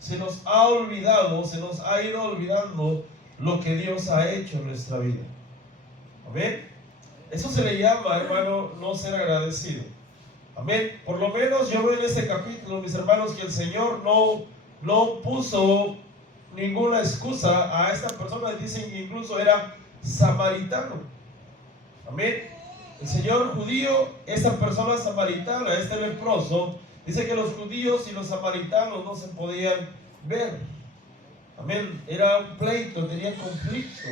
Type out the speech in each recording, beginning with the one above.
se nos ha olvidado, se nos ha ido olvidando lo que Dios ha hecho en nuestra vida. Amén. Eso se le llama, hermano, no ser agradecido. Amén. Por lo menos yo veo en este capítulo, mis hermanos, que el Señor no puso ninguna excusa a esta persona. Dicen que incluso era samaritano. Amén. El Señor judío, esta persona samaritana, este leproso, dice que los judíos y los samaritanos no se podían ver. Amén. Era un pleito, tenía conflicto.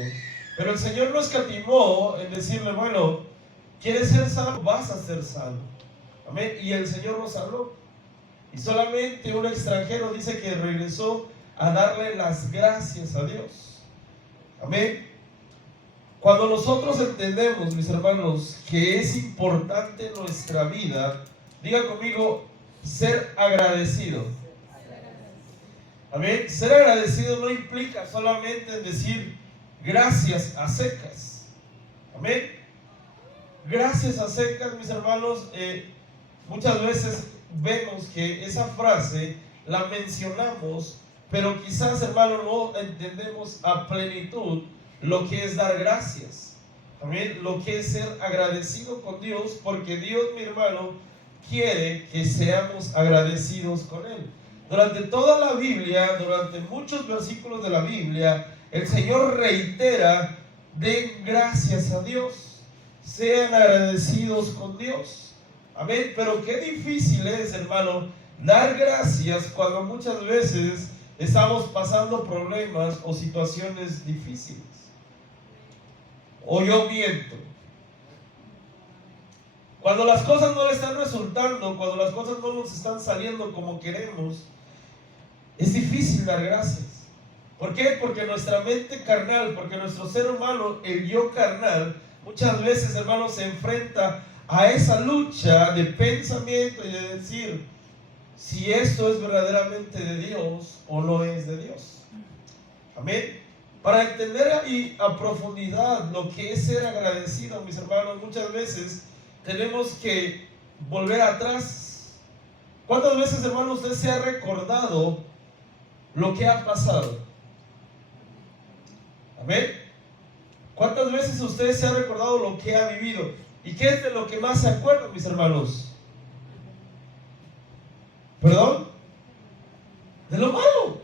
Pero el Señor no escatimó en decirle, bueno, ¿quieres ser salvo? Vas a ser salvo. Amén. Y el Señor lo salvó. Y solamente un extranjero dice que regresó a darle las gracias a Dios. Amén. Cuando nosotros entendemos, mis hermanos, que es importante en nuestra vida, diga conmigo, ser agradecido. Amén. Ser agradecido no implica solamente decir gracias a secas. Amén. Gracias a secas, mis hermanos. Muchas veces vemos que esa frase la mencionamos, pero quizás, hermano, no entendemos a plenitud lo que es dar gracias. También lo que es ser agradecido con Dios, porque Dios, mi hermano, quiere que seamos agradecidos con Él. Durante toda la Biblia, durante muchos versículos de la Biblia, el Señor reitera: den gracias a Dios, sean agradecidos con Dios. Amén. Pero qué difícil es, hermano, dar gracias cuando muchas veces estamos pasando problemas o situaciones difíciles. O yo miento. Cuando las cosas no le están resultando, cuando las cosas no nos están saliendo como queremos, es difícil dar gracias. ¿Por qué? Porque nuestra mente carnal, porque nuestro ser humano, el yo carnal, muchas veces, hermano, se enfrenta a esa lucha de pensamiento y de decir si esto es verdaderamente de Dios o no es de Dios. Amén. Para entender ahí a profundidad lo que es ser agradecido, mis hermanos, muchas veces tenemos que volver atrás. ¿Cuántas veces, hermano, usted se ha recordado lo que ha pasado? Amén. ¿Cuántas veces usted se ha recordado lo que ha vivido? ¿Y qué es de lo que más se acuerda, mis hermanos? ¿Perdón? De lo malo.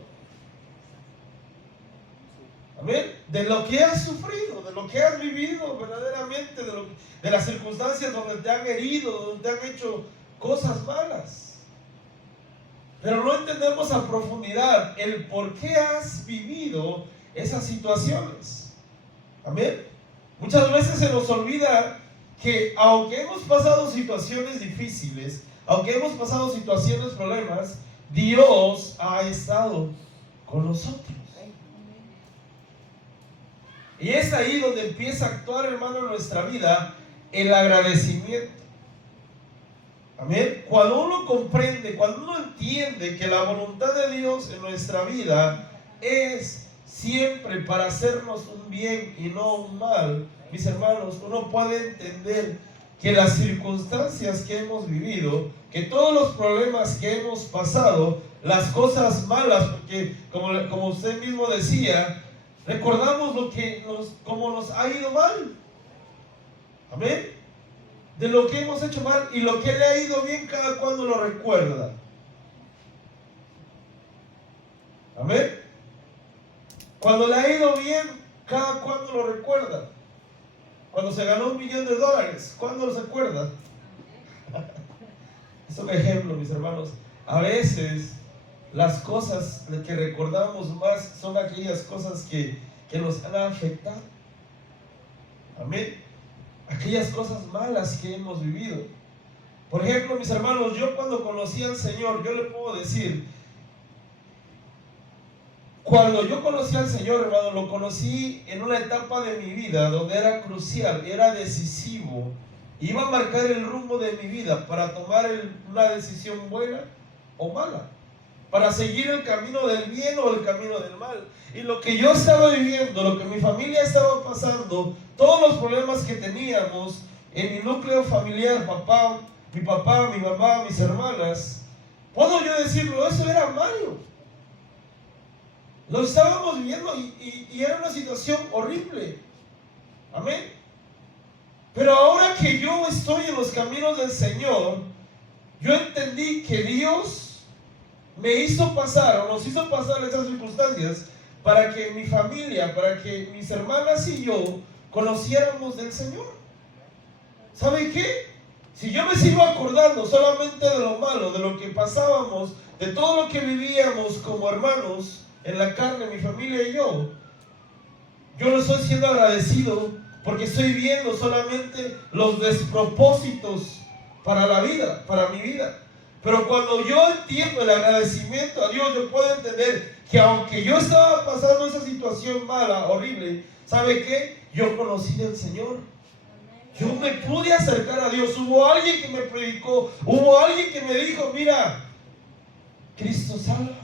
Amén. De lo que has sufrido, de lo que has vivido verdaderamente, de las circunstancias donde te han herido, donde te han hecho cosas malas. Pero no entendemos a profundidad el por qué has vivido esas situaciones. Amén. Muchas veces se nos olvida que aunque hemos pasado situaciones difíciles, aunque hemos pasado situaciones, problemas, Dios ha estado con nosotros. Y es ahí donde empieza a actuar, hermano, en nuestra vida el agradecimiento. Amén. Cuando uno comprende, cuando uno entiende que la voluntad de Dios en nuestra vida es siempre para hacernos un bien y no un mal, mis hermanos, uno puede entender que las circunstancias que hemos vivido, que todos los problemas que hemos pasado, las cosas malas, porque como usted mismo decía, recordamos cómo nos ha ido mal. Amén. De lo que hemos hecho mal y lo que le ha ido bien, cada cuando lo recuerda. Amén. Cuando le ha ido bien, cada cuando lo recuerda. Cuando se ganó $1 millón, ¿cuándo se acuerda? Es un ejemplo, mis hermanos. A veces las cosas que recordamos más son aquellas cosas que nos han afectado. Amén. Aquellas cosas malas que hemos vivido. Por ejemplo, mis hermanos, yo cuando conocí al Señor, yo le puedo decir, cuando yo conocí al Señor, hermano, lo conocí en una etapa de mi vida donde era crucial, era decisivo, iba a marcar el rumbo de mi vida para tomar una decisión buena o mala, para seguir el camino del bien o el camino del mal. Y lo que yo estaba viviendo, lo que mi familia estaba pasando, todos los problemas que teníamos en mi núcleo familiar, mi papá, mi mamá, mis hermanas, puedo yo decirlo, eso era malo. Lo estábamos viviendo y era una situación horrible. Amén. Pero ahora que yo estoy en los caminos del Señor, yo entendí que Dios me hizo pasar o nos hizo pasar esas circunstancias para que mi familia, para que mis hermanas y yo conociéramos del Señor. ¿Sabe qué? Si yo me sigo acordando solamente de lo malo, de lo que pasábamos, de todo lo que vivíamos como hermanos en la carne, mi familia y yo no estoy siendo agradecido porque estoy viendo solamente los despropósitos para la vida, para mi vida. Pero cuando yo entiendo el agradecimiento a Dios, yo puedo entender que aunque yo estaba pasando esa situación mala, horrible, ¿sabe qué? Yo conocí al Señor. Yo me pude acercar a Dios. Hubo alguien que me predicó, hubo alguien que me dijo, mira, Cristo salva.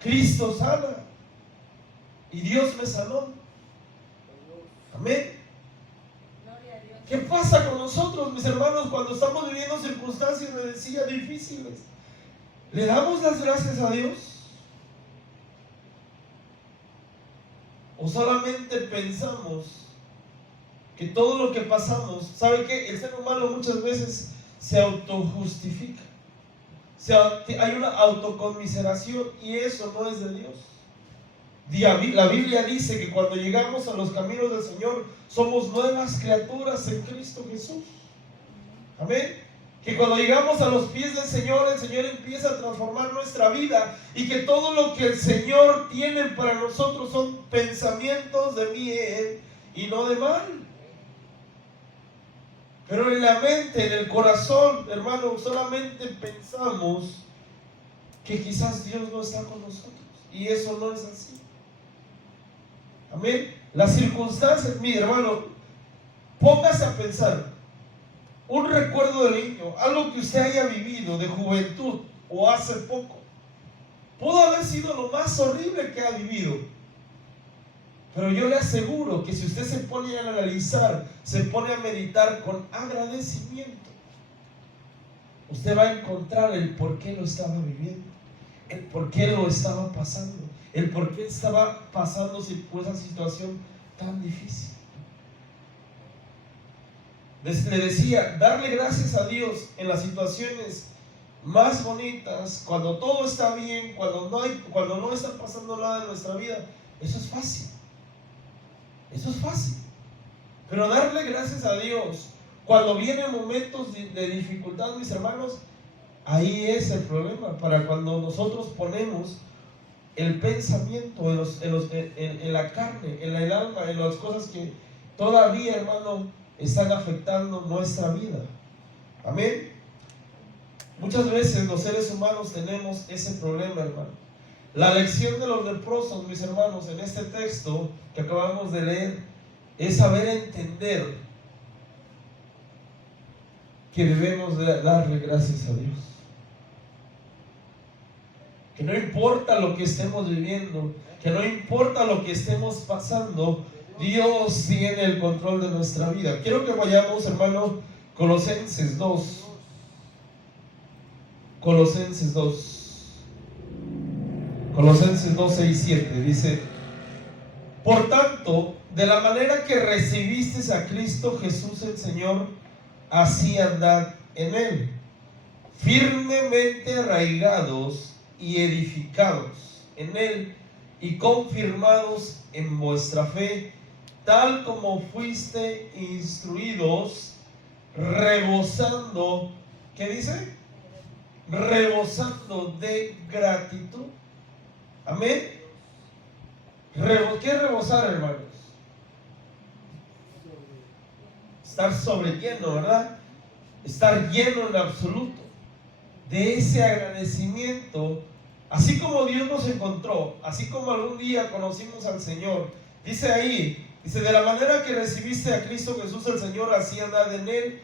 Cristo sana. Y Dios me sanó. Amén. ¿Qué pasa con nosotros, mis hermanos, cuando estamos viviendo circunstancias, me decía, difíciles? ¿Le damos las gracias a Dios? ¿O solamente pensamos que todo lo que pasamos, ¿sabe qué? El ser humano muchas veces se autojustifica. Hay una autoconmiseración y eso no es de Dios. La Biblia dice que cuando llegamos a los caminos del Señor somos nuevas criaturas en Cristo Jesús. Amén. Que cuando llegamos a los pies del Señor, el Señor empieza a transformar nuestra vida y que todo lo que el Señor tiene para nosotros son pensamientos de bien y no de mal. Pero en la mente, en el corazón, hermano, solamente pensamos que quizás Dios no está con nosotros y eso no es así. Amén. Las circunstancias, mi hermano, póngase a pensar. Un recuerdo de niño, algo que usted haya vivido de juventud o hace poco, pudo haber sido lo más horrible que ha vivido. Pero yo le aseguro que si usted se pone a analizar, se pone a meditar con agradecimiento, usted va a encontrar el por qué lo estaba viviendo, el por qué lo estaba pasando, el por qué estaba pasándose por esa situación tan difícil. Le decía, darle gracias a Dios en las situaciones más bonitas, cuando todo está bien, cuando no está pasando nada en nuestra vida, eso es fácil. Eso es fácil. Pero darle gracias a Dios cuando vienen momentos de dificultad, mis hermanos, ahí es el problema. Para cuando nosotros ponemos el pensamiento en la carne, en el alma, en las cosas que todavía, hermano, están afectando nuestra vida. Amén. Muchas veces los seres humanos tenemos ese problema, hermano. La lección de los leprosos, mis hermanos, en este texto que acabamos de leer, es saber entender que debemos de darle gracias a Dios. Que no importa lo que estemos viviendo, que no importa lo que estemos pasando, Dios tiene el control de nuestra vida. Quiero que vayamos, hermano, Colosenses 2. Colosenses 2. Colosenses 2, 6, 7 dice: por tanto, de la manera que recibisteis a Cristo Jesús el Señor, así andad en Él, firmemente arraigados y edificados en Él y confirmados en vuestra fe, tal como fuiste instruidos, rebosando, ¿qué dice? Rebosando de gratitud. Amén. ¿Qué es rebosar, hermanos? Estar sobrelleno, ¿verdad? Estar lleno en absoluto de ese agradecimiento. Así como Dios nos encontró, así como algún día conocimos al Señor, dice ahí, dice, de la manera que recibiste a Cristo Jesús el Señor, así andad en Él,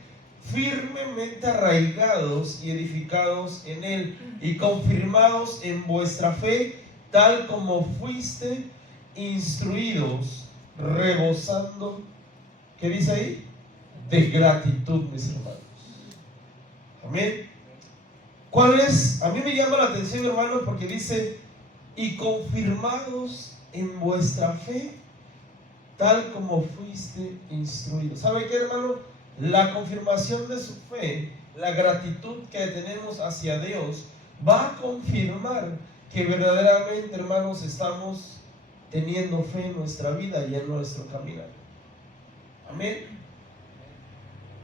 firmemente arraigados y edificados en Él y confirmados en vuestra fe, tal como fuiste instruidos, rebosando, ¿qué dice ahí? De gratitud, mis hermanos. Amén. ¿Cuál es? A mí me llama la atención, hermano, porque dice, y confirmados en vuestra fe, tal como fuiste instruido. ¿Sabe qué, hermano? La confirmación de su fe, la gratitud que tenemos hacia Dios, va a confirmar que verdaderamente, hermanos, estamos teniendo fe en nuestra vida y en nuestro caminar. Amén.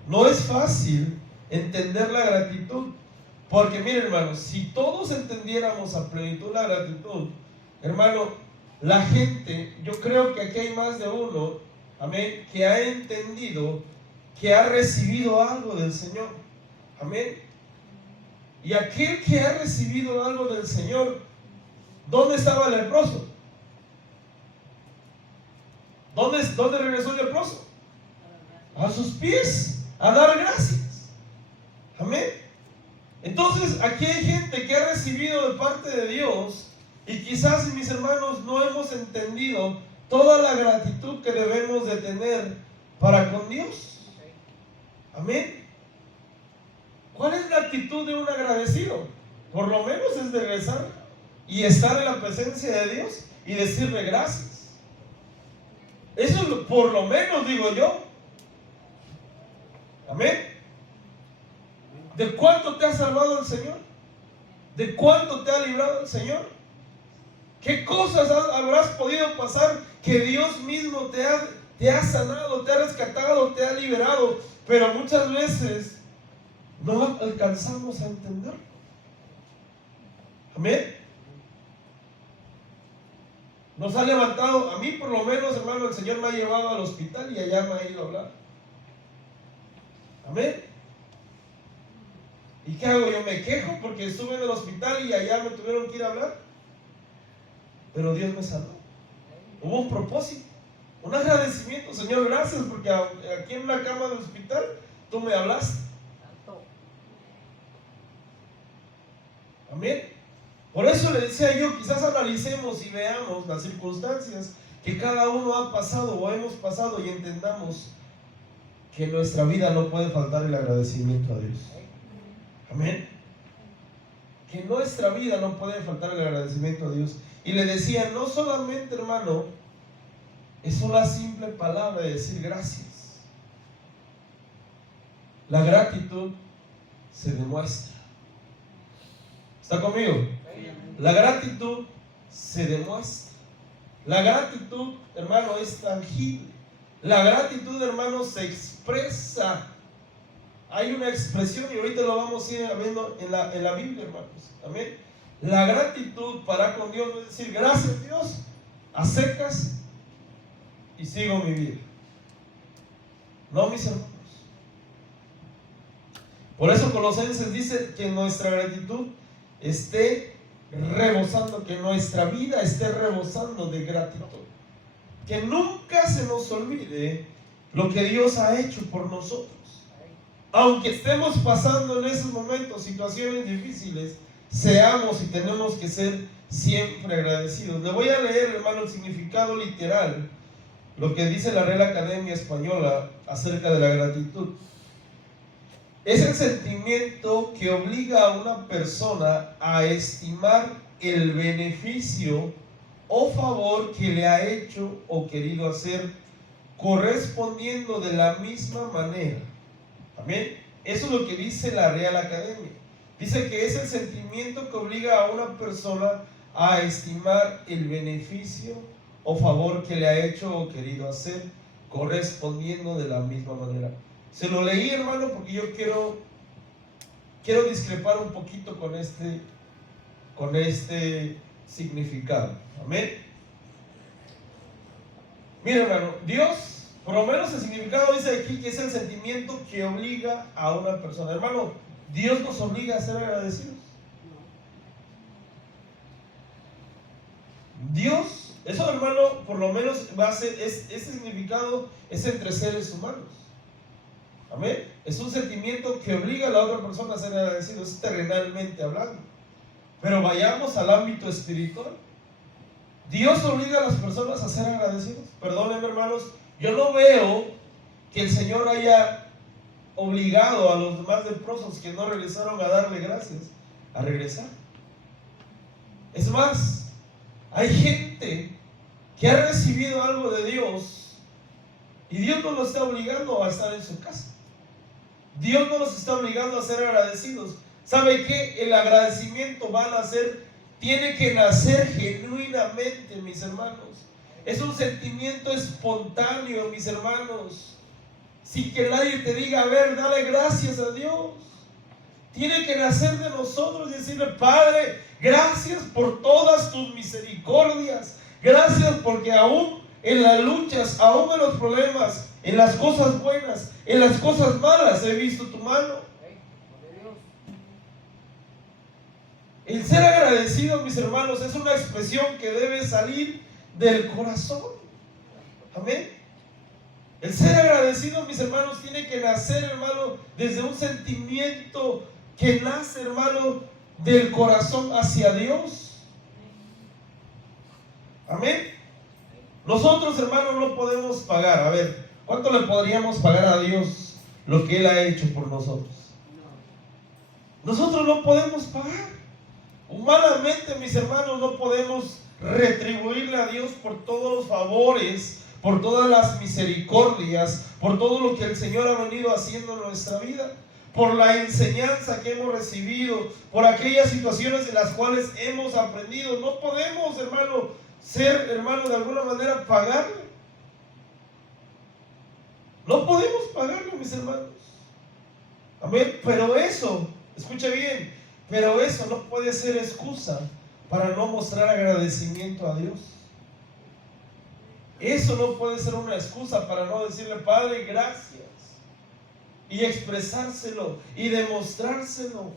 No es fácil entender la gratitud, porque miren, hermanos, si todos entendiéramos a plenitud la gratitud, hermano, la gente, yo creo que aquí hay más de uno, amén, que ha entendido, que ha recibido algo del Señor, amén. Y aquel que ha recibido algo del Señor, ¿dónde estaba el leproso? ¿Dónde regresó el leproso? A sus pies, a dar gracias, amén. Entonces, aquí hay gente que ha recibido de parte de Dios, y quizás, mis hermanos, no hemos entendido toda la gratitud que debemos de tener para con Dios. Amén. ¿Cuál es la actitud de un agradecido? Por lo menos es de rezar y estar en la presencia de Dios y decirle gracias. Eso es por lo menos, digo yo. Amén. ¿De cuánto te ha salvado el Señor? ¿De cuánto te ha librado el Señor? ¿Qué cosas habrás podido pasar que Dios mismo te ha sanado, te ha rescatado, te ha liberado? Pero muchas veces no alcanzamos a entender. Amén. Nos ha levantado, a mí por lo menos, hermano, el Señor me ha llevado al hospital y allá me ha ido a hablar. Amén. ¿Y qué hago? Yo me quejo porque estuve en el hospital y allá me tuvieron que ir a hablar. Pero Dios me salvó. Hubo un propósito, un agradecimiento. Señor, gracias porque aquí en la cama del hospital tú me hablaste. Amén. Por eso le decía yo, quizás analicemos y veamos las circunstancias que cada uno ha pasado o hemos pasado y entendamos que en nuestra vida no puede faltar el agradecimiento a Dios. Amén. Que en nuestra vida no puede faltar el agradecimiento a Dios. Y le decía, no solamente, hermano, es una simple palabra de decir gracias. La gratitud se demuestra. ¿Está conmigo? La gratitud se demuestra. La gratitud, hermano, es tangible. La gratitud, hermano, se expresa. Hay una expresión y ahorita lo vamos a ir viendo en la Biblia, hermanos. Amén. La gratitud para con Dios no es decir gracias Dios a secas y sigo mi vida. No, mis hermanos. Por eso Colosenses dice que nuestra gratitud esté rebosando, que nuestra vida esté rebosando de gratitud. Que nunca se nos olvide lo que Dios ha hecho por nosotros. Aunque estemos pasando en esos momentos situaciones difíciles, seamos y tenemos que ser siempre agradecidos. Le voy a leer, hermano, el significado literal, lo que dice la Real Academia Española acerca de la gratitud. Es el sentimiento que obliga a una persona a estimar el beneficio o favor que le ha hecho o querido hacer, correspondiendo de la misma manera. Amén. Eso es lo que dice la Real Academia. Dice que es el sentimiento que obliga a una persona a estimar el beneficio o favor que le ha hecho o querido hacer, correspondiendo de la misma manera. Se lo leí, hermano, porque yo quiero discrepar un poquito con este significado. Amén. Mira, hermano, Dios, por lo menos el significado dice aquí que es el sentimiento que obliga a una persona. Hermano, Dios nos obliga a ser agradecidos. Dios, eso, hermano, por lo menos va a ser, ese significado es entre seres humanos. Amén. Es un sentimiento que obliga a la otra persona a ser agradecido, es terrenalmente hablando. Pero vayamos al ámbito espiritual. Dios obliga a las personas a ser agradecidos. Perdónenme, hermanos, yo no veo que el Señor haya obligado a los demás leprosos que no regresaron a darle gracias a regresar. Es más, hay gente que ha recibido algo de Dios y Dios no los está obligando a estar en su casa. Dios no los está obligando a ser agradecidos. ¿Sabe qué? El agradecimiento va a nacer, tiene que nacer genuinamente, mis hermanos. Es un sentimiento espontáneo, mis hermanos, sin que nadie te diga, a ver, dale gracias a Dios. Tiene que nacer de nosotros y decirle, Padre, gracias por todas tus misericordias. Gracias porque aún en las luchas, aún en los problemas, en las cosas buenas, en las cosas malas, he visto tu mano. El ser agradecido, mis hermanos, es una expresión que debe salir del corazón. Amén. El ser agradecido, mis hermanos, tiene que nacer, hermano, desde un sentimiento que nace, hermano, del corazón hacia Dios. Amén. Nosotros, hermanos, no podemos pagar. A ver, ¿cuánto le podríamos pagar a Dios lo que Él ha hecho por nosotros? Nosotros no podemos pagar. Humanamente, mis hermanos, no podemos retribuirle a Dios por todos los favores, por todas las misericordias, por todo lo que el Señor ha venido haciendo en nuestra vida, por la enseñanza que hemos recibido, por aquellas situaciones en las cuales hemos aprendido. No podemos, hermano, ser, hermano, de alguna manera pagarle. No podemos pagarle, mis hermanos. Amén. Pero eso, escuche bien, pero eso no puede ser excusa para no mostrar agradecimiento a Dios. Eso no puede ser una excusa para no decirle, Padre, gracias, y expresárselo y demostrárselo.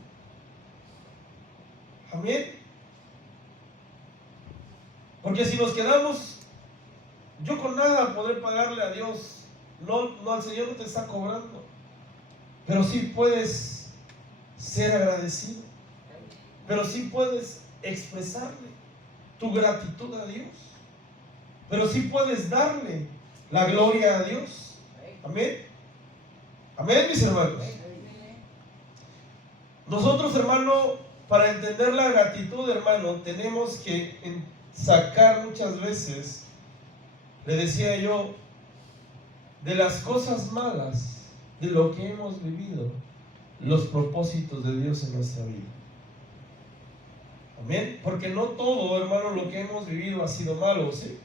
Amén. Porque si nos quedamos, yo con nada podré pagarle a Dios, no, el Señor no te está cobrando, pero sí puedes ser agradecido, pero sí puedes expresarle tu gratitud a Dios, pero sí puedes darle la gloria a Dios. Amén. Amén, mis hermanos. Nosotros, hermano, para entender la gratitud, hermano, tenemos que sacar muchas veces, le decía yo, de las cosas malas, de lo que hemos vivido, los propósitos de Dios en nuestra vida. Amén. Porque no todo, hermano, lo que hemos vivido ha sido malo, ¿sí?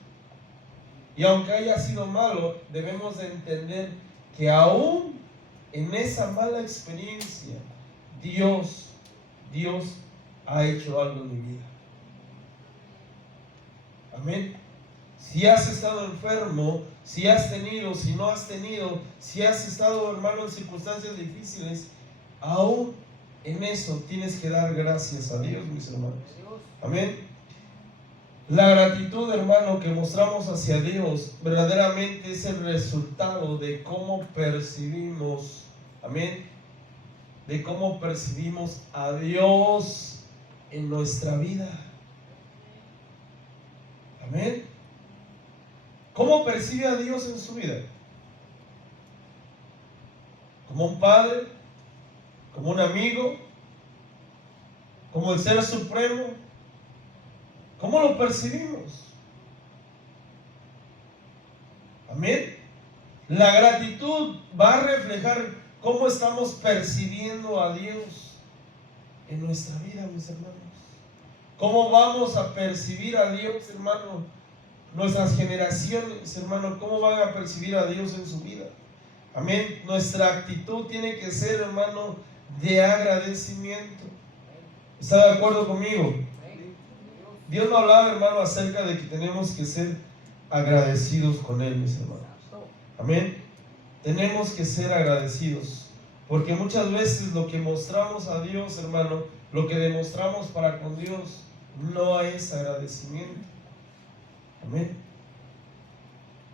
Y aunque haya sido malo, debemos de entender que aún en esa mala experiencia, Dios ha hecho algo en mi vida. Amén. Si has estado enfermo, si has tenido, si no has tenido, si has estado, hermano, en circunstancias difíciles, aún en eso tienes que dar gracias a Dios, mis hermanos. Amén. La gratitud, hermano, que mostramos hacia Dios verdaderamente es el resultado de cómo percibimos, amén, de cómo percibimos a Dios en nuestra vida. Amén. ¿Cómo percibe a Dios en su vida? ¿Como un padre? ¿Como un amigo? ¿Como el ser supremo? ¿Cómo lo percibimos? Amén. La gratitud va a reflejar cómo estamos percibiendo a Dios en nuestra vida, mis hermanos. ¿Cómo vamos a percibir a Dios, hermano? Nuestras generaciones, hermano, ¿cómo van a percibir a Dios en su vida? Amén. Nuestra actitud tiene que ser, hermano, de agradecimiento. ¿Está de acuerdo conmigo? Dios me hablaba, hermano, acerca de que tenemos que ser agradecidos con Él, mis hermanos. Amén. Tenemos que ser agradecidos, porque muchas veces lo que mostramos a Dios, hermano, lo que demostramos para con Dios, no es agradecimiento. Amén.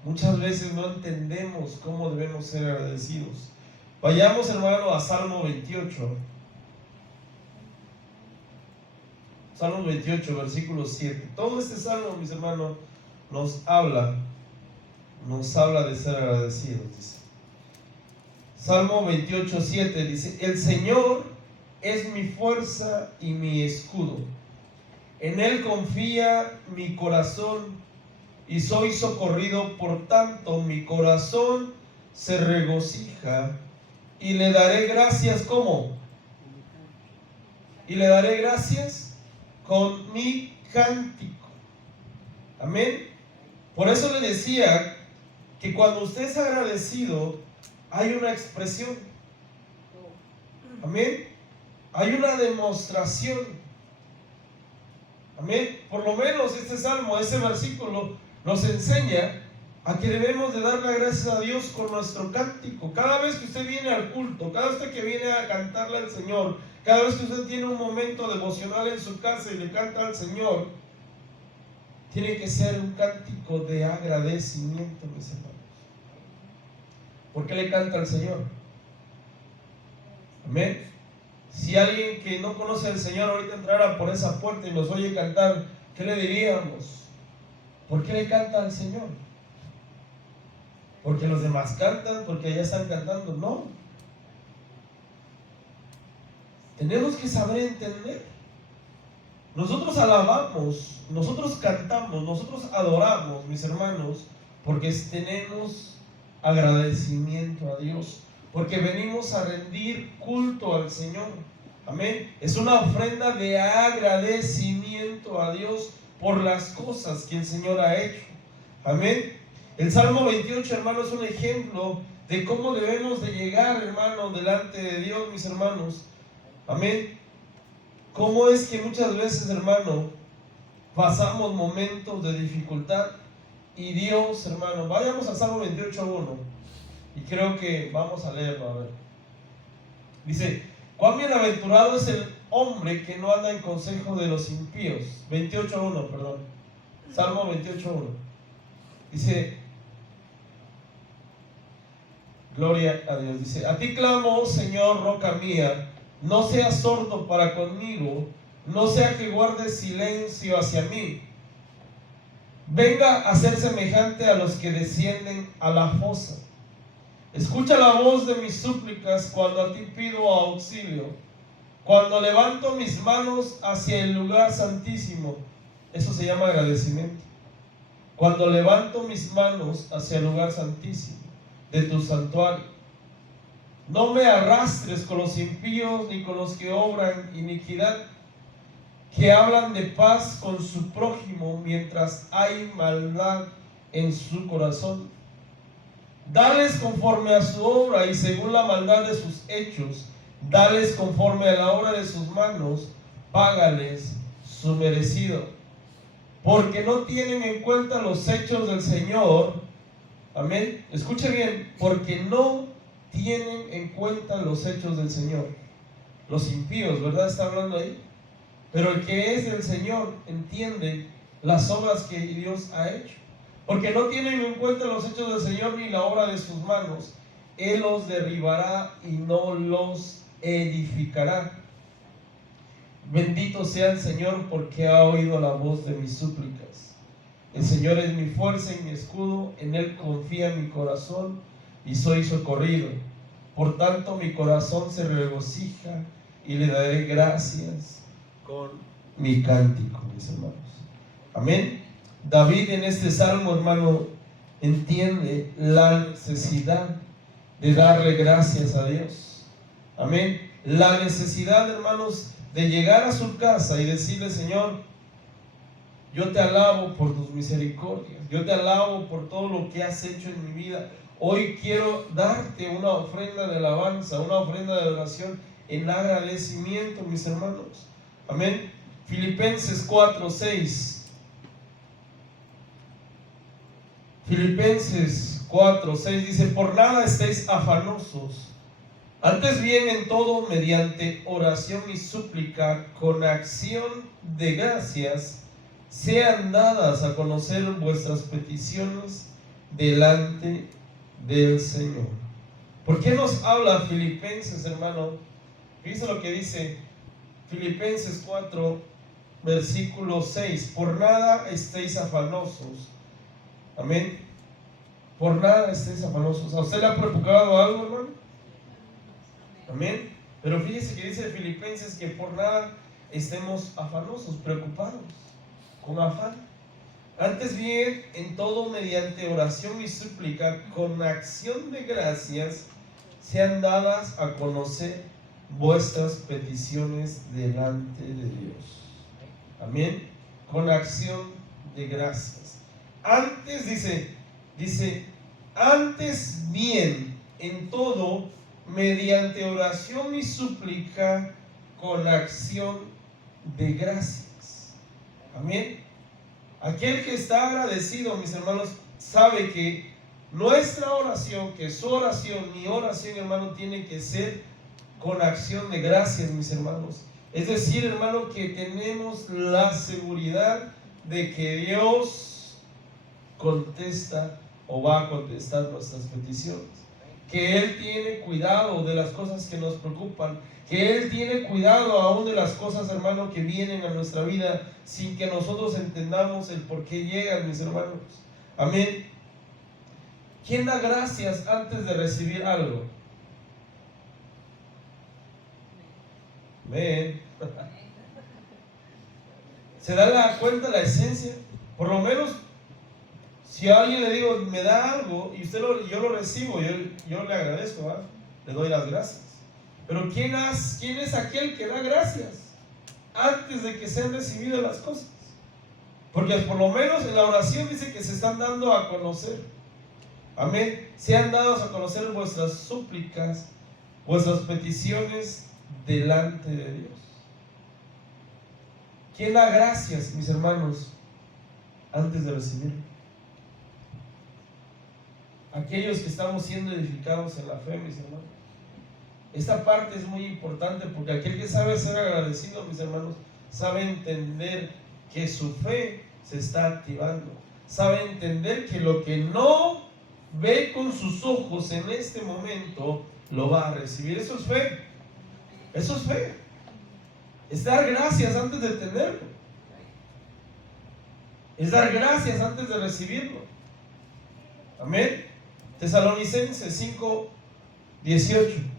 Muchas veces no entendemos cómo debemos ser agradecidos. Vayamos, hermano, a Salmo 28. Salmo 28, versículo 7. Todo este salmo, mis hermanos, nos habla de ser agradecidos. Dice. Salmo 28, 7 dice: el Señor es mi fuerza y mi escudo. En Él confía mi corazón y soy socorrido. Por tanto, mi corazón se regocija y le daré gracias. ¿Cómo? Y le daré gracias con mi cántico. Amén. Por eso le decía que cuando usted es agradecido, hay una expresión. Amén. Hay una demostración. Amén. Por lo menos este salmo, ese versículo nos enseña a que debemos de darle gracias a Dios con nuestro cántico. Cada vez que usted viene al culto, cada vez que viene a cantarle al Señor, cada vez que usted tiene un momento devocional en su casa y le canta al Señor, tiene que ser un cántico de agradecimiento, mis hermanos. ¿Por qué le canta al Señor? Amén. Si alguien que no conoce al Señor ahorita entrara por esa puerta y nos oye cantar, ¿qué le diríamos? ¿Por qué le canta al Señor? ¿Porque los demás cantan? ¿Porque allá están cantando? No. Tenemos que saber entender. Nosotros alabamos, nosotros cantamos, nosotros adoramos, mis hermanos, porque tenemos agradecimiento a Dios, porque venimos a rendir culto al Señor. Amén. Es una ofrenda de agradecimiento a Dios por las cosas que el Señor ha hecho. Amén. El Salmo 28, hermano, es un ejemplo de cómo debemos de llegar, hermano, delante de Dios, mis hermanos. Amén. ¿Cómo es que muchas veces, hermano, pasamos momentos de dificultad y Dios, hermano, vayamos al Salmo 28:1 y creo que vamos a leerlo, a ver. Dice: cuán bienaventurado es el hombre que no anda en consejo de los impíos. 28:1, perdón. Salmo 28:1. Dice: gloria a Dios. Dice: a ti clamo, oh Señor, roca mía. No seas sordo para conmigo, no sea que guardes silencio hacia mí. Venga a ser semejante a los que descienden a la fosa. Escucha la voz de mis súplicas cuando a ti pido auxilio. Cuando levanto mis manos hacia el lugar santísimo. Eso se llama agradecimiento. Cuando levanto mis manos hacia el lugar santísimo de tu santuario. No me arrastres con los impíos, ni con los que obran iniquidad, que hablan de paz con su prójimo mientras hay maldad en su corazón. Dales conforme a su obra y según la maldad de sus hechos. Dales conforme a la obra de sus manos. Págales su merecido. Porque no tienen en cuenta los hechos del Señor. Amén. Escuche bien. Porque no tienen en cuenta los hechos del Señor. Los impíos, ¿verdad? Está hablando ahí. Pero el que es del Señor entiende las obras que Dios ha hecho. Porque no tienen en cuenta los hechos del Señor ni la obra de sus manos. Él los derribará y no los edificará. Bendito sea el Señor porque ha oído la voz de mis súplicas. El Señor es mi fuerza y mi escudo. En Él confía mi corazón y soy socorrido. Por tanto, mi corazón se regocija y le daré gracias con mi cántico, mis hermanos. Amén. David en este salmo, hermano, entiende la necesidad de darle gracias a Dios. Amén. La necesidad, hermanos, de llegar a su casa y decirle: Señor, yo te alabo por tus misericordias, yo te alabo por todo lo que has hecho en mi vida. Hoy quiero darte una ofrenda de alabanza, una ofrenda de oración en agradecimiento, mis hermanos. Amén. Filipenses 4:6. Filipenses 4:6 dice: por nada estéis afanosos, antes bien en todo, mediante oración y súplica, con acción de gracias, sean dadas a conocer vuestras peticiones delante del Señor. ¿Por qué nos habla Filipenses, hermano? Fíjense lo que dice Filipenses 4, versículo 6. Por nada estéis afanosos. Amén. Por nada estéis afanosos. ¿A usted le ha preocupado algo, hermano? Amén. Pero fíjese que dice Filipenses que por nada estemos afanosos, preocupados, con afán. Antes bien, en todo mediante oración y súplica, con acción de gracias, sean dadas a conocer vuestras peticiones delante de Dios. Amén. Con acción de gracias. Antes dice, antes bien, en todo, mediante oración y súplica, con acción de gracias. Amén. Aquel que está agradecido, mis hermanos, sabe que nuestra oración, que su oración, mi oración, hermano, tiene que ser con acción de gracias, mis hermanos. Es decir, hermano, que tenemos la seguridad de que Dios contesta o va a contestar nuestras peticiones. Que Él tiene cuidado de las cosas que nos preocupan. Que Él tiene cuidado aún de las cosas, hermano, que vienen a nuestra vida sin que nosotros entendamos el por qué llegan, mis hermanos. Amén. ¿Quién da gracias antes de recibir algo? Amén. ¿Se da cuenta la esencia? Por lo menos, si a alguien le digo, me da algo y yo lo recibo, yo le agradezco, ¿verdad? Le doy las gracias. Pero ¿quién es aquel que da gracias antes de que sean recibidas las cosas? Porque por lo menos en la oración dice que se están dando a conocer. Amén. Sean dados a conocer vuestras súplicas, vuestras peticiones delante de Dios. ¿Quién da gracias, mis hermanos, antes de recibirlo? Aquellos que estamos siendo edificados en la fe, mis hermanos. Esta parte es muy importante porque aquel que sabe ser agradecido, mis hermanos, sabe entender que su fe se está activando. Sabe entender que lo que no ve con sus ojos en este momento, lo va a recibir. Eso es fe. Eso es fe. Es dar gracias antes de tenerlo. Es dar gracias antes de recibirlo. Amén. Tesalonicenses 5:18.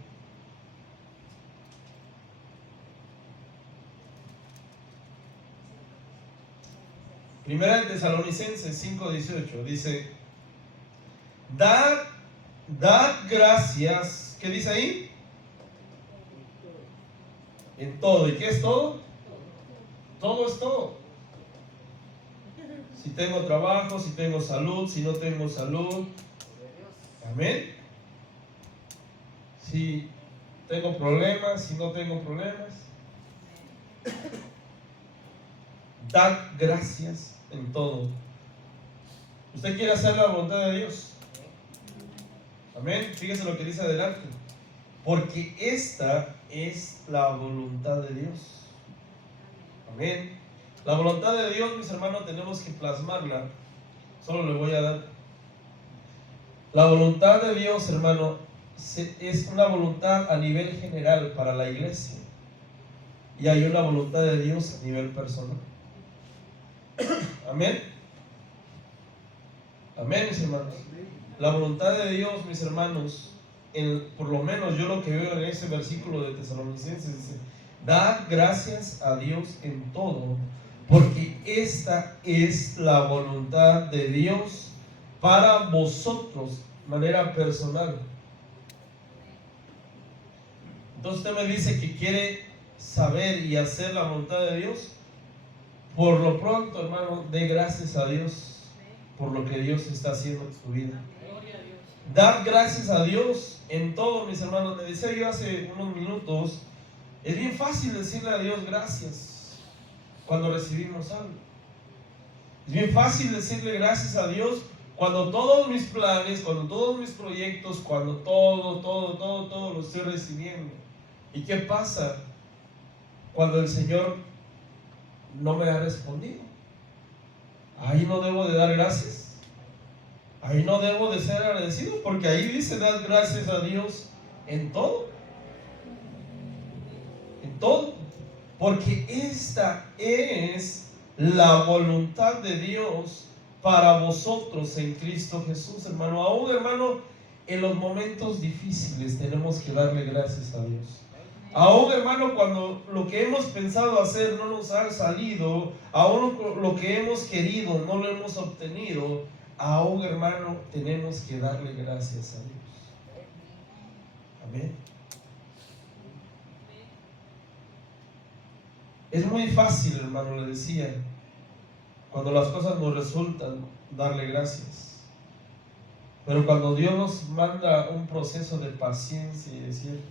Primera de Tesalonicenses 5:18 dice: Dad gracias. ¿Qué dice ahí? En todo. ¿Y qué es todo? Todo es todo. Si tengo trabajo, si tengo salud, si no tengo salud. Amén. Si tengo problemas, si no tengo problemas. Dad gracias en todo. ¿Usted quiere hacer la voluntad de Dios? Amén. Fíjese lo que dice adelante. Porque esta es la voluntad de Dios. Amén. La voluntad de Dios, mis hermanos, tenemos que plasmarla. Solo le voy a dar. La voluntad de Dios, hermano, es una voluntad a nivel general para la iglesia. Y hay una voluntad de Dios a nivel personal. Amén. Amén, mis hermanos. La voluntad de Dios, mis hermanos, por lo menos yo lo que veo en ese versículo de Tesalonicenses dice: dad gracias a Dios en todo, porque esta es la voluntad de Dios para vosotros, de manera personal. Entonces usted me dice que quiere saber y hacer la voluntad de Dios. Por lo pronto, hermano, dé gracias a Dios por lo que Dios está haciendo en su vida. Dar gracias a Dios en todo, mis hermanos. Me decía yo hace unos minutos, es bien fácil decirle a Dios gracias cuando recibimos algo. Es bien fácil decirle gracias a Dios cuando todos mis planes, cuando todos mis proyectos, cuando todo lo estoy recibiendo. ¿Y qué pasa cuando el Señor no me ha respondido? Ahí no debo de dar gracias. Ahí no debo de ser agradecido, porque ahí dice: dar gracias a Dios en todo. En todo. Porque esta es la voluntad de Dios para vosotros en Cristo Jesús, hermano. Aún, hermano, en los momentos difíciles tenemos que darle gracias a Dios. Aún, hermano, cuando lo que hemos pensado hacer no nos ha salido, aún lo que hemos querido no lo hemos obtenido, aún, hermano, tenemos que darle gracias a Dios. Amén. Es muy fácil, hermano, le decía, cuando las cosas nos resultan, darle gracias. Pero cuando Dios nos manda un proceso de paciencia y decir,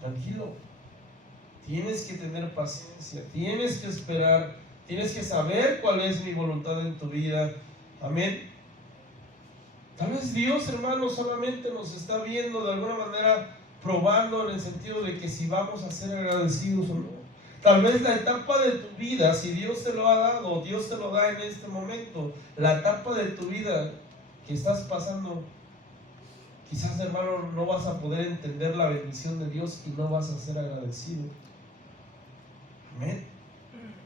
tranquilo, tienes que tener paciencia, tienes que esperar, tienes que saber cuál es mi voluntad en tu vida. Amén. Tal vez Dios, hermano, solamente nos está viendo de alguna manera, probando en el sentido de que si vamos a ser agradecidos o no. Tal vez la etapa de tu vida, si Dios te lo ha dado, Dios te lo da en este momento, la etapa de tu vida que estás pasando, quizás, hermano, no vas a poder entender la bendición de Dios y no vas a ser agradecido. Amén.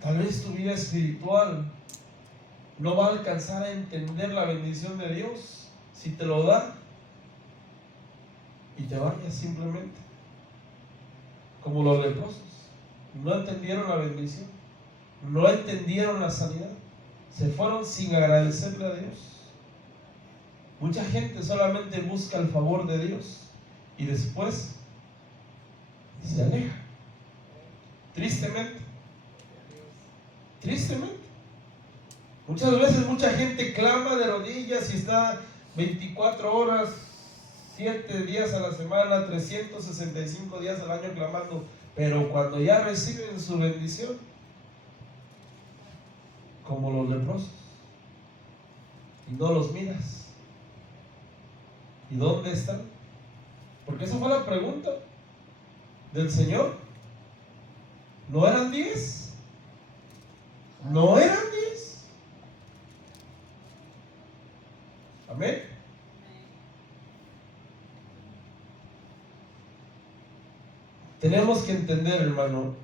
Tal vez tu vida espiritual no va a alcanzar a entender la bendición de Dios si te lo da y te vayas simplemente como los leprosos. No entendieron la bendición, no entendieron la sanidad, se fueron sin agradecerle a Dios. Mucha gente solamente busca el favor de Dios y después se aleja. Tristemente. Muchas veces mucha gente clama de rodillas y está 24 horas, 7 días a la semana, 365 días al año clamando, pero cuando ya reciben su bendición, como los leprosos, y no los miras. ¿Y dónde están? Porque esa fue la pregunta del Señor. ¿No eran 10? ¿No eran 10? Amén. Tenemos que entender, hermano,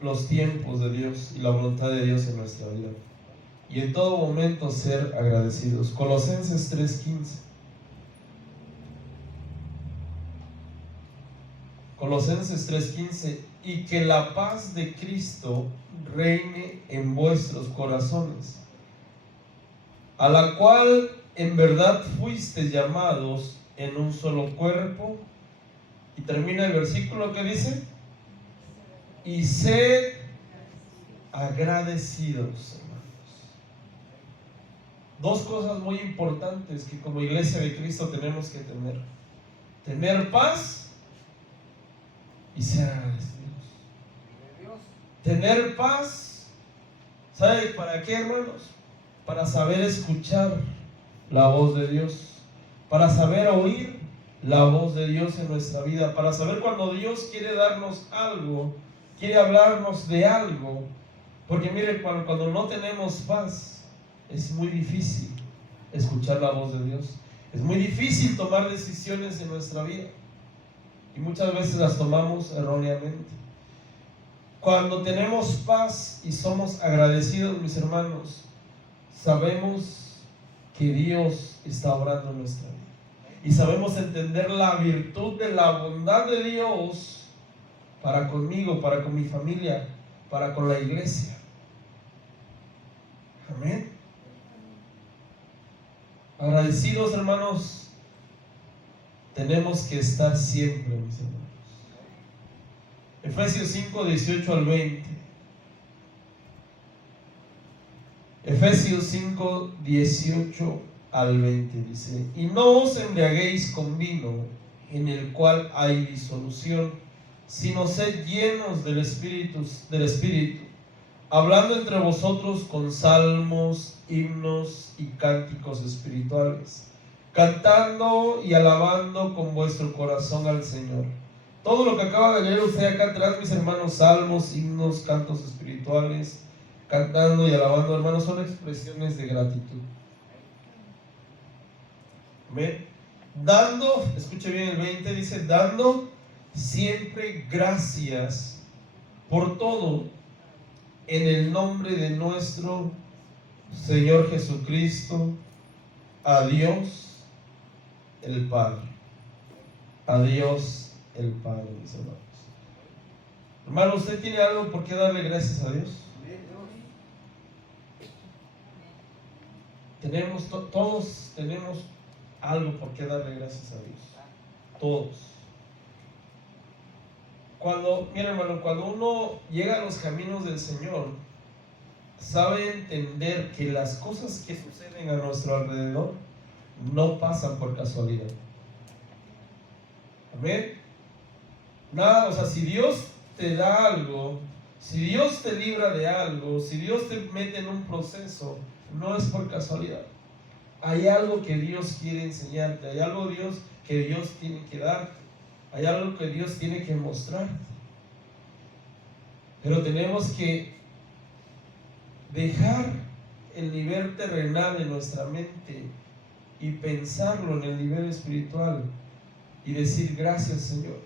los tiempos de Dios y la voluntad de Dios en nuestra vida. Y en todo momento ser agradecidos. Colosenses 3:15. Colosenses 3:15, y que la paz de Cristo reine en vuestros corazones, a la cual en verdad fuisteis llamados en un solo cuerpo. Y termina el versículo que dice, y sed agradecidos, hermanos. Dos cosas muy importantes que como iglesia de Cristo tenemos que tener paz y ser agradecidos. Tener paz, ¿sabe para qué, hermanos? Para saber escuchar la voz de Dios, para saber oír la voz de Dios en nuestra vida, para saber cuando Dios quiere darnos algo, quiere hablarnos de algo. Porque mire, cuando no tenemos paz, es muy difícil escuchar la voz de Dios, es muy difícil tomar decisiones en nuestra vida. Y muchas veces las tomamos erróneamente. Cuando tenemos paz y somos agradecidos, mis hermanos, sabemos que Dios está obrando en nuestra vida. Y sabemos entender la virtud de la bondad de Dios para conmigo, para con mi familia, para con la iglesia. Amén. Agradecidos, hermanos, tenemos que estar siempre, mis hermanos. Efesios 5, 18 al 20. Efesios 5, 18 al 20 dice, y no os embriaguéis con vino, en el cual hay disolución, sino sed llenos del Espíritu, hablando entre vosotros con salmos, himnos y cánticos espirituales, cantando y alabando con vuestro corazón al Señor. Todo lo que acaba de leer usted acá atrás, mis hermanos, salmos, himnos, cantos espirituales, cantando y alabando, hermanos, son expresiones de gratitud. Amén. Dando, escuche bien el 20, dice, dando siempre gracias por todo en el nombre de nuestro Señor Jesucristo, a Dios el Padre. A Dios el Padre, mis hermanos. Hermano, ¿usted tiene algo por qué darle gracias a Dios? Todos tenemos algo por qué darle gracias a Dios. Todos. Mira, hermano, cuando uno llega a los caminos del Señor, sabe entender que las cosas que suceden a nuestro alrededor no pasan por casualidad. Amén. Nada, o sea, si Dios te da algo, si Dios te libra de algo, si Dios te mete en un proceso, no es por casualidad. Hay algo que Dios quiere enseñarte, hay algo que Dios tiene que darte, hay algo que Dios tiene que mostrarte. Pero tenemos que dejar el nivel terrenal en nuestra mente y pensarlo en el nivel espiritual y decir gracias, Señor.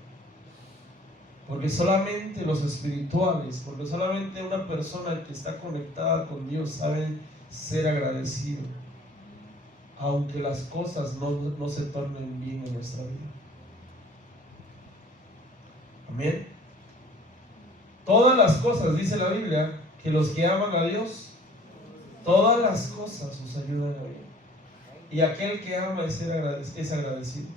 Porque solamente los espirituales, porque solamente una persona que está conectada con Dios sabe ser agradecido, aunque las cosas no se tornen bien en nuestra vida. Amén. Todas las cosas, dice la Biblia, que los que aman a Dios, todas las cosas os ayudan a bien. Y aquel que ama es agradecido.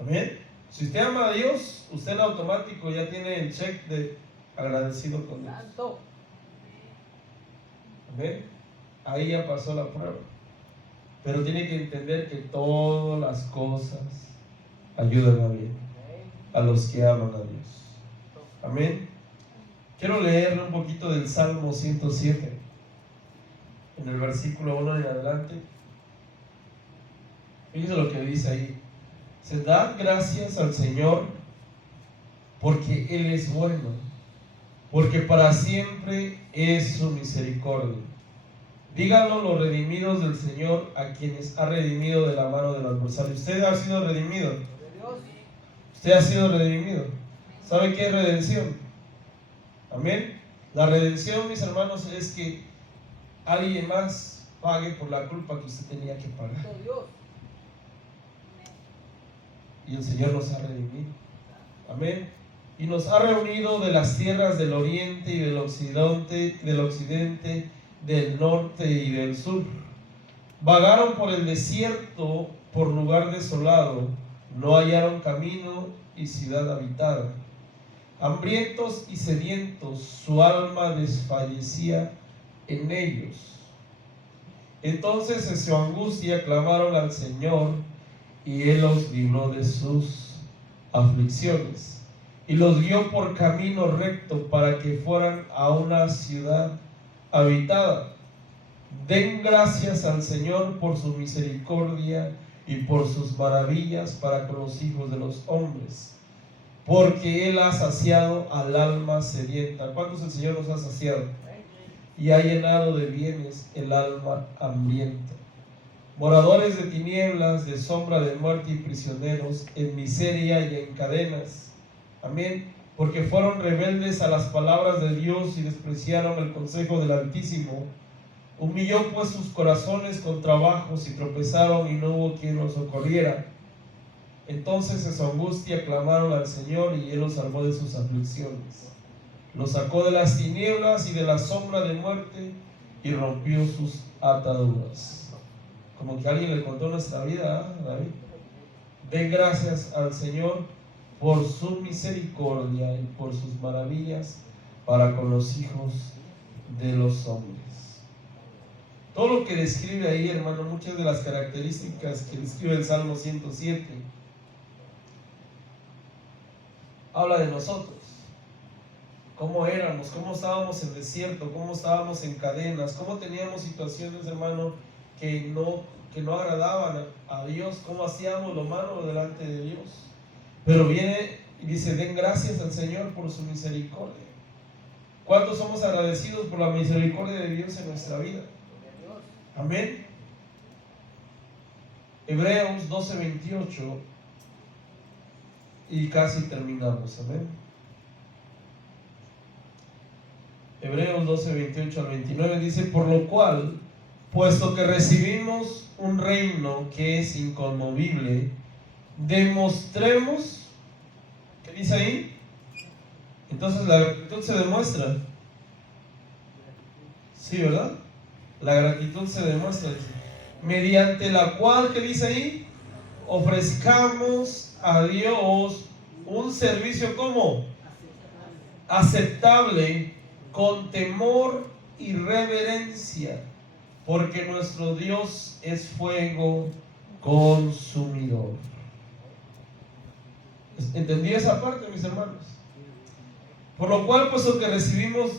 Amén. Si usted ama a Dios, usted en automático ya tiene el check de agradecido con Dios. Amén. Ahí ya pasó la prueba. Pero tiene que entender que todas las cosas ayudan a bien a los que aman a Dios. Amén. Quiero leerle un poquito del Salmo 107, en el versículo 1 en adelante. Fíjense lo que dice ahí. Se dad gracias al Señor porque Él es bueno, porque para siempre es su misericordia. Díganlo los redimidos del Señor, a quienes ha redimido de la mano del adversario. Usted ha sido redimido. Usted ha sido redimido. ¿Sabe qué es redención? Amén. La redención, mis hermanos, es que alguien más pague por la culpa que usted tenía que pagar. Y el Señor nos ha redimido. Amén. Y nos ha reunido de las tierras del oriente y del occidente, del norte y del sur. Vagaron por el desierto, por lugar desolado, no hallaron camino y ciudad habitada. Hambrientos y sedientos, su alma desfallecía en ellos. Entonces en su angustia clamaron al Señor, y Él los libró de sus aflicciones, y los guió por camino recto para que fueran a una ciudad habitada. Den gracias al Señor por su misericordia y por sus maravillas para con los hijos de los hombres, porque Él ha saciado al alma sedienta. ¿Cuántos el Señor nos ha saciado? Y ha llenado de bienes el alma hambrienta. Moradores de tinieblas, de sombra de muerte y prisioneros en miseria y en cadenas. Amén. Porque fueron rebeldes a las palabras de Dios y despreciaron el consejo del Altísimo. Humilló pues sus corazones con trabajos y tropezaron y no hubo quien los socorriera. Entonces en su angustia clamaron al Señor y Él los salvó de sus aflicciones. Los sacó de las tinieblas y de la sombra de muerte y rompió sus ataduras. Como que alguien le contó nuestra vida, ¿eh, David? Den gracias al Señor por su misericordia y por sus maravillas para con los hijos de los hombres. Todo lo que describe ahí, hermano, muchas de las características que describe el Salmo 107, habla de nosotros. Cómo éramos, cómo estábamos en desierto, cómo estábamos en cadenas, cómo teníamos situaciones, hermano, que no agradaban a Dios, cómo hacíamos lo malo delante de Dios. Pero viene y dice, den gracias al Señor por su misericordia. ¿Cuántos somos agradecidos por la misericordia de Dios en nuestra vida? Amén. Hebreos 12:28 y casi terminamos. Amén. Hebreos 12:28 al 29 dice, por lo cual, puesto que recibimos un reino que es inconmovible, demostremos dice ahí? Entonces la gratitud se demuestra. Sí, ¿verdad? La gratitud se demuestra, dice, mediante la cual, ¿qué dice ahí? Ofrezcamos a Dios un servicio como aceptable, con temor y reverencia, porque nuestro Dios es fuego consumidor. ¿Entendí esa parte, mis hermanos? Por lo cual, puesto que recibimos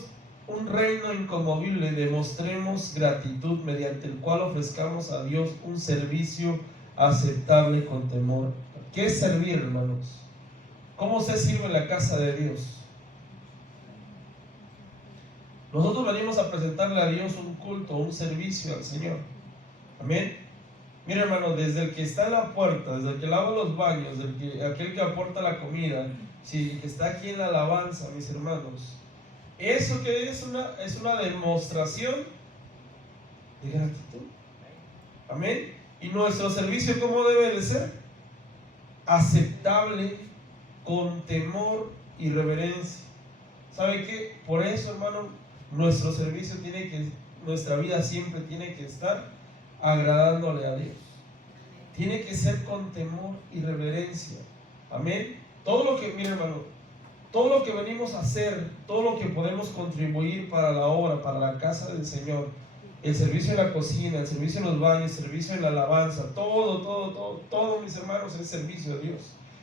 un reino inconmovible, demostremos gratitud, mediante el cual ofrezcamos a Dios un servicio aceptable con temor. ¿Qué es servir, hermanos? ¿Cómo se sirve en la casa de Dios? Nosotros venimos a presentarle a Dios un culto, un servicio al Señor. Amén. Mira, hermano, desde el que está en la puerta, desde el que lava los baños, aquel que aporta la comida, si está aquí en la alabanza, mis hermanos, eso que es una demostración de gratitud. Amén. Y nuestro servicio, ¿cómo debe de ser? Aceptable, con temor y reverencia. ¿Sabe qué? Por eso, hermano, nuestro servicio nuestra vida siempre tiene que estar agradándole a Dios. Tiene que ser con temor y reverencia. Amén. Todo lo que, mira, hermano, todo lo que venimos a hacer, todo lo que podemos contribuir para la obra, para la casa del Señor, el servicio en la cocina, el servicio en los baños, el servicio en la alabanza, todo, mis hermanos, es servicio a Dios.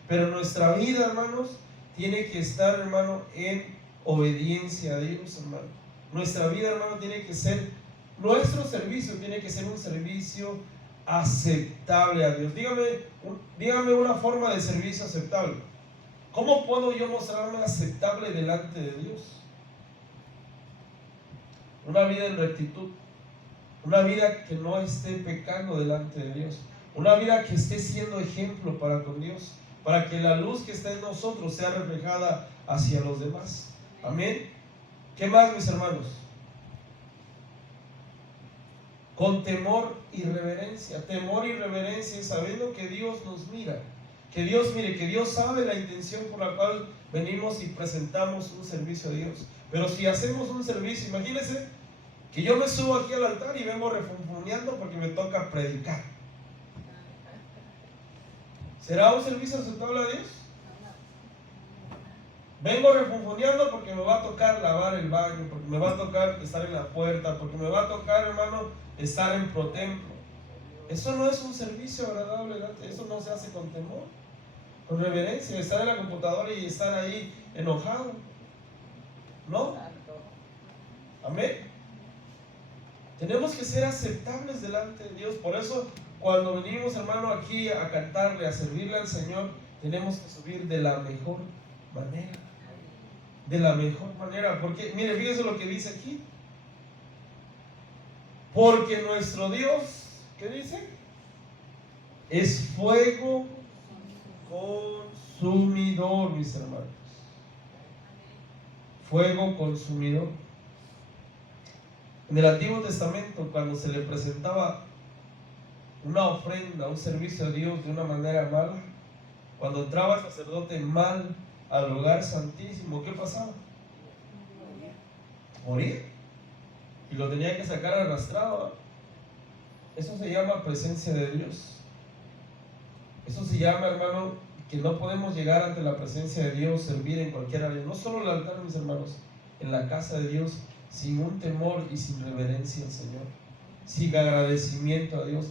Pero nuestra vida, hermanos, tiene que estar, hermano, en obediencia a Dios, hermano. Nuestra vida, hermano, nuestro servicio tiene que ser un servicio aceptable a Dios. Dígame una forma de servicio aceptable. ¿Cómo puedo yo mostrarme aceptable delante de Dios? Una vida en rectitud, una vida que no esté pecando delante de Dios, una vida que esté siendo ejemplo para con Dios, para que la luz que está en nosotros sea reflejada hacia los demás. Amén. ¿Qué más, mis hermanos? Con temor y reverencia. Temor y reverencia, sabiendo que Dios nos mira, que Dios sabe la intención por la cual venimos y presentamos un servicio a Dios. Pero si hacemos un servicio, imagínense que yo me subo aquí al altar y vengo refunfuñando porque me toca predicar. ¿Será un servicio aceptable a Dios? Vengo refunfuñando porque me va a tocar lavar el baño, porque me va a tocar estar en la puerta, porque me va a tocar, hermano, estar en protemplo. Eso no es un servicio agradable, eso no se hace con temor, con reverencia, estar en la computadora y estar ahí enojado. ¿No? Amén. Tenemos que ser aceptables delante de Dios. Por eso, cuando venimos, hermano, aquí a cantarle, a servirle al Señor, tenemos que subir de la mejor manera. De la mejor manera. Porque, mire, fíjese lo que dice aquí. Porque nuestro Dios, ¿qué dice? Es fuego consumidor, mis hermanos. Fuego consumidor. En el Antiguo Testamento, cuando se le presentaba una ofrenda, un servicio a Dios de una manera mala, cuando entraba el sacerdote mal al lugar santísimo, ¿qué pasaba? Moría. Y lo tenía que sacar arrastrado. Eso se llama presencia de Dios. Eso se llama, hermano, que no podemos llegar ante la presencia de Dios, servir en cualquier área, no solo el altar, mis hermanos, en la casa de Dios, sin un temor y sin reverencia al Señor, sin agradecimiento a Dios.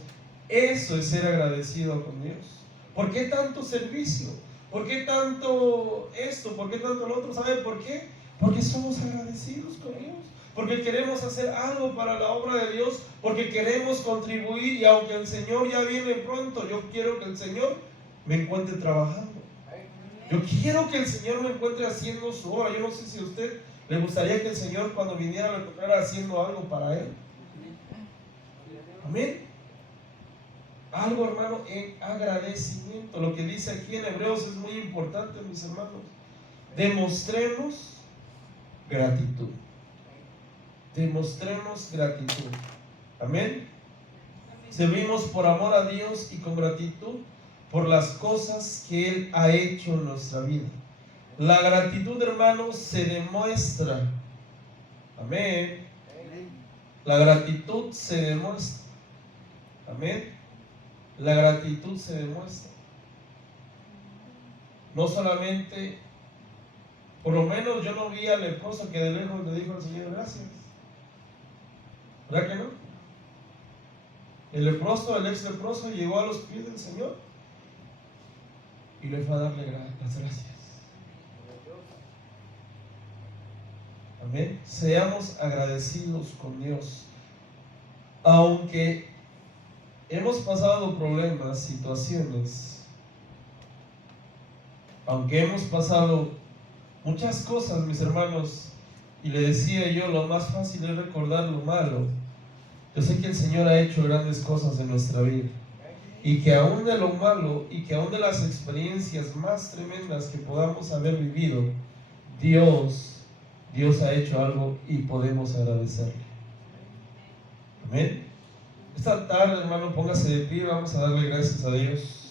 Eso es ser agradecido con Dios. ¿Por qué tanto servicio? ¿Por qué tanto esto? ¿Por qué tanto lo otro? ¿Sabe por qué? Porque somos agradecidos con Dios, porque queremos hacer algo para la obra de Dios, porque queremos contribuir, y aunque el Señor ya viene pronto, yo quiero que el Señor me encuentre trabajando. Yo quiero que el Señor me encuentre haciendo su obra. Yo no sé si a usted le gustaría que el Señor, cuando viniera, me encontrara haciendo algo para Él. Amén. Algo, hermano, en agradecimiento. Lo que dice aquí en Hebreos es muy importante, mis hermanos. Demostremos gratitud. Demostremos gratitud. Amén. Servimos por amor a Dios y con gratitud por las cosas que Él ha hecho en nuestra vida. La gratitud, hermanos, se demuestra. Amén. La gratitud se demuestra. Amén. La gratitud se demuestra. No solamente, por lo menos yo no vi al leproso que de lejos le dijo al Señor gracias. ¿Verdad que no? El leproso, el ex leproso, llegó a los pies del Señor y le fue a darle las gracias. Amén. Seamos agradecidos con Dios. Aunque hemos pasado problemas, situaciones, aunque hemos pasado muchas cosas, mis hermanos, y le decía yo, lo más fácil es recordar lo malo. Yo sé que el Señor ha hecho grandes cosas en nuestra vida, y que aún de lo malo, y que aún de las experiencias más tremendas que podamos haber vivido, Dios ha hecho algo y podemos agradecerle. Amén. Esta tarde, hermano, póngase de pie, vamos a darle gracias a Dios.